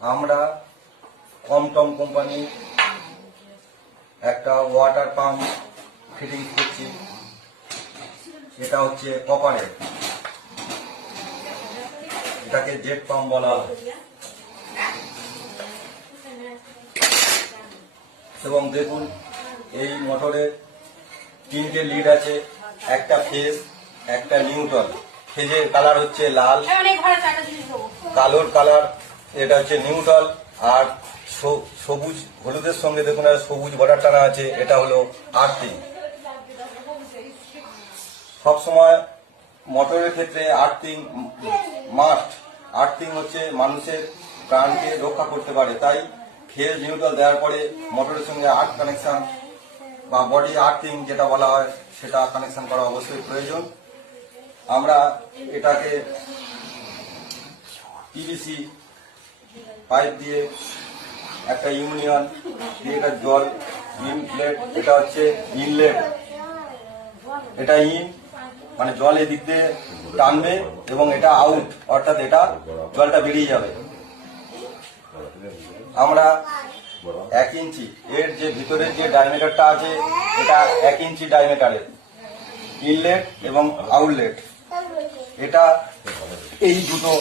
আমরা কমটম কোম্পানি একটা water pump fitting করছি। এটা হচ্ছে কপারের, এটাকে জেট পাম্প বলা হয়। এবং দেখুন এই মোটরের তিনটে লিড আছে, একটা ফেজ, একটা নিউট্রাল। ফেজের কালার হচ্ছে লাল, কালোর কালার এটা হচ্ছে নিউট্রাল, আর সবুজ হলুদের সঙ্গে দেখুন সবুজ বর্ডার টানা আছে, এটা হলো আর্থিং। সবসময় মোটরের ক্ষেত্রে আর্থিং মাস্ট। আর্থিং হচ্ছে মানুষের প্রাণকে রক্ষা করতে পারে, তাই ফেজ নিউট্রাল দেওয়ার পরে মোটরের সঙ্গে আর্থ কানেকশন বা বডি আর্থিং যেটা বলা হয় সেটা কানেকশন করা অবশ্যই প্রয়োজন। আমরা এটাকে পিভিসি পাইপ দিয়ে একটা ইউনিয়ন দিয়ে এটা জল ইনলেট, এটা হচ্ছে ইনলেট, এটা ইন মানে জল এদিক দিয়ে টানবে এবং এটা আউট, অর্থাৎ এটা জলটা বেরিয়ে যাবে। আমরা 1 ইঞ্চি এর যে ভিতরের যে ডায়ামিটারটা আছে এটা 1 ইঞ্চি ডায়ামিটারের ইনলেট এবং আউটলেট, এটা এই দুটো